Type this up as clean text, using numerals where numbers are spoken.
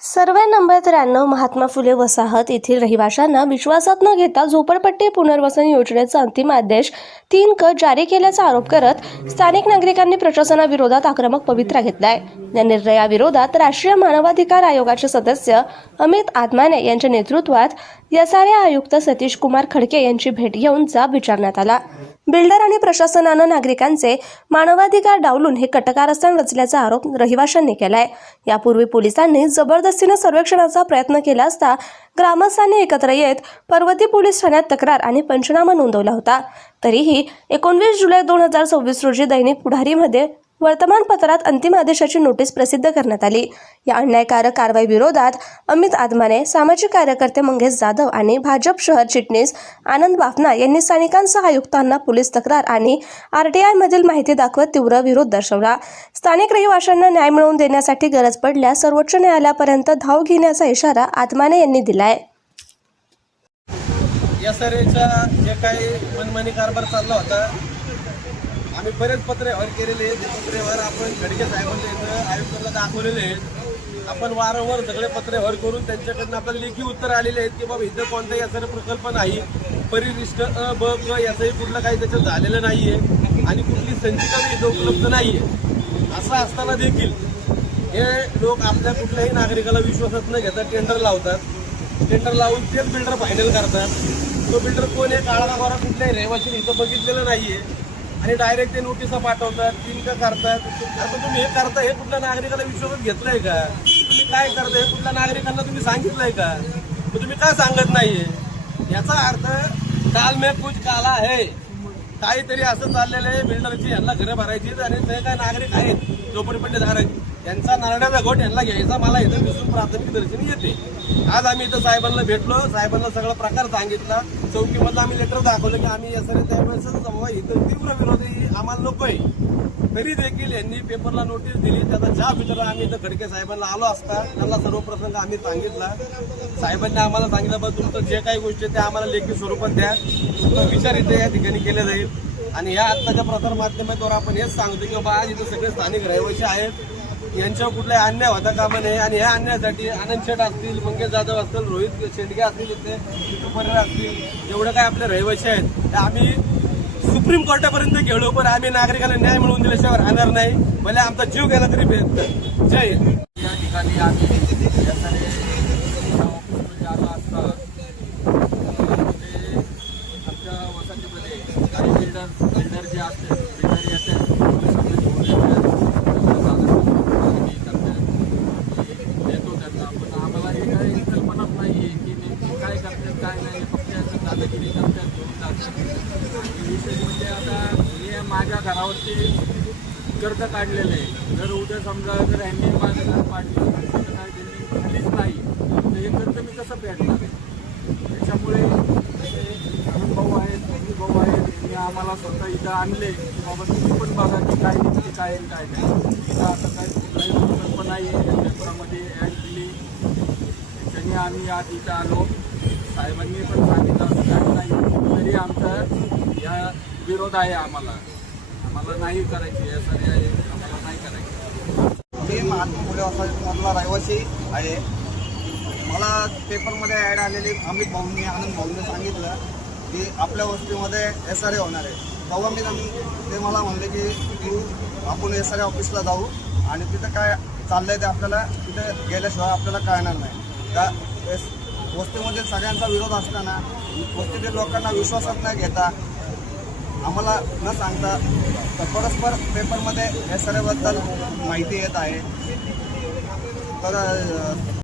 Survey number 93 Mahatma Phule वसाहत येथील रहिवाशांना विश्वासात न घेता झोपडपट्टी पुनर्वसन योजनेचा अंतिम आदेश 3 क जारी केल्याचा आरोप करत स्थानिक नागरिकांनी प्रशासनाविरोधात आक्रमक पवित्रा घेतलाय। या निर्णयाविरोधात राष्ट्रीय मानवाधिकार आयोगाचे सदस्य अमित आदमाने यांच्या नेतृत्वात SRA आयुक्त सतीश कुमार खडके यांची भेट घेऊन जाब विचारण्यात आला। बिल्डर आणि प्रशासनानं नागरिकांचे मानवाधिकार डावलून हे कटकारस्थान रचल्याचा आरोप रहिवाशांनी केलाय। यापूर्वी पोलिसांनी जबरदस्तीने सर्वेक्षणाचा प्रयत्न केला असता ग्रामस्थांनी एकत्र येत पर्वती पोलीस ठाण्यात तक्रार आणि पंचनामा नोंदवला होता। तरीही 19 जुलै 2026 रोजी दैनिक पुढारीमध्ये वर्तमानपत्रात अंतिम आदेशाची नोटीस प्रसिद्ध करण्यात आली। या अन्यायकारक कारवाई विरोधात अमित आदमाने, सामाजिक कार्यकर्ते मंगेश जाधव आणि भाजप शहर चिटणीस आनंद बाफना यांनी स्थानिकांसह आयुक्तांना पोलीस तक्रार आणि RTI मधील माहिती दाखवत तीव्र विरोध दर्शवला। स्थानिक रहिवाशांना न्याय मिळवून देण्यासाठी गरज पडल्यास सर्वोच्च न्यायालयापर्यंत धाव घेण्याचा इशारा आदमाने यांनी दिलाय। SRAचा जे काही मनमानी कारभार चालला होता, आम्ही बरेच पत्र व्यवहार केलेले आहेत। पत्र व्यवहार आपण खडके साहेबांना इथं आयुक्तांना दाखवलेले आहेत। आपण वारंवार सगळे पत्र व्यवहार करून त्यांच्याकडून आपल्याला लेखी उत्तर आलेले आहेत की बाबा इथं कोणताही SRA प्रकल्प नाही, परिशिष्ट अ ब क याचंही कुठलं काही त्याच्यात झालेलं नाही आहे आणि कुठली संचिका इथं उपलब्ध नाही आहे। असं असताना देखील हे लोक आपल्या कुठल्याही नागरिकाला विश्वासात न घेता टेंडर लावतात। टेंडर लावून तेच बिल्डर फायनल करतात। तो बिल्डर कोण आहे, काळा गोरा कुठल्याही रहिवाशी इथं बघितलेलं नाही आहे आणि डायरेक्ट ते नोटिसा पाठवतात, 3 क करतात। आता तुम्ही हे करता, हे कुठल्या नागरिकाला विश्वासात घेतलंय का? तुम्ही काय करता, हे कुठल्या नागरिकांना तुम्ही सांगितलंय का? मग तुम्ही काय सांगत नाहीये? याचा अर्थ काल में कुछ काला है, काहीतरी असं चाललेलं आहे। बिल्डरची यांना घरं भरायची आणि ते काय नागरिक आहेत झोपडपट्टीधारक, त्यांचा नारळाचा घोट यांना घ्यायचा मला इथं दिसून प्राथमिक दर्शनी येते। आज आम्ही इथं साहेबांना भेटलो, साहेबांना सगळा प्रकार सांगितला। चौकीमधलं आम्ही लेटर दाखवलं की आम्ही SRA त्यावेळेस इथं तीव्र विरोधी आम्हाला नको आहे। तरी देखील यांनी पेपरला नोटीस दिली, त्याचा जाब विचारला। आम्ही इथं खडके साहेबांना आलो असता त्यांना सर्व प्रसंग आम्ही सांगितला। साहेबांनी आम्हाला सांगितलं बा तुमचं जे काही गोष्टी ते आम्हाला लेखी स्वरूपात द्या, तुमचा विचार इथे या ठिकाणी केला जाईल। आणि या आत्ताच्या प्रसार माध्यमाद्वारे आपण हेच सांगतो की बाबा आज इथं सगळे स्थानिक रहिवासी आहेत, यांच्यावर कुठलाही अन्याय होता कामा नये। आणि ह्या अन्यायासाठी आनंद शेठ असतील, मंगेश जाधव असतील, रोहित शेंडगे असतील, इथे परिवार असतील, जेवढे काय आपले रहिवासी आहेत ते आम्ही सुप्रीम कोर्टापर्यंत गेलो, पण आम्ही नागरिकांना न्याय मिळवून दिल्याशिवाय राहणार नाही, भले आमचा जीव गेला तरी बेहतर। जय हिंद। या ठिकाणी आम्ही आलो असता आमच्या वसाहतीमध्ये काही बिल्डर जे असते, बिल्डर येतात, देतो त्यांना, पण आम्हाला हे काही कल्पनाच नाही आहे की नेमकी काय करतात काय नाही, फक्त याचं दादागिरी करतात, घेऊन जातात। विशेष म्हणजे आता मी माझ्या घरावरती कर्ज काढलेलं आहे। जर उद्या समजा जर यांनी माझं घर पाडलं, काय बिल्डिंग झालीच नाही तर हे कर्ज मी कसं फेडणार? त्याच्यामुळे आनंद भाऊ आहेत, मोदी भाऊ आहेत, यांनी आम्हाला स्वतः इथं आणले की बाबा तुम्ही पण बघा की काय नेमकी काय आहे काय नाही। इथं आता काही कुठलाही प्रकल्प नाही आहे, पेपरामध्ये ॲड दिली, त्याच्याने आम्ही आज इथं आलो। साहेबांनी पण सांगितलं असं काय नाही, तरी आमचा या विरोध आहे। आम्हाला नाही करायची SRA आहे, आम्हाला नाही करायची। मी महात्मा फुले वसाहतीमधला रहिवासी आहे। मला पेपरमध्ये ॲड आलेली अमित भाऊंनी, आनंद भाऊंनी सांगितलं की आपल्या वस्तीमध्ये SRA होणार आहे। तेव्हा ते मला म्हणले की तू आपण SRA ऑफिसला जाऊ आणि तिथं काय चाललंय ते आपल्याला तिथे गेल्याशिवाय आपल्याला कळणार नाही। त्या वस्तीमध्ये सगळ्यांचा विरोध असताना वस्तीतील लोकांना विश्वासात न घेता, आम्हाला न सांगता परस्पर पेपरमध्ये SRA बद्दल माहिती येत आहे। तर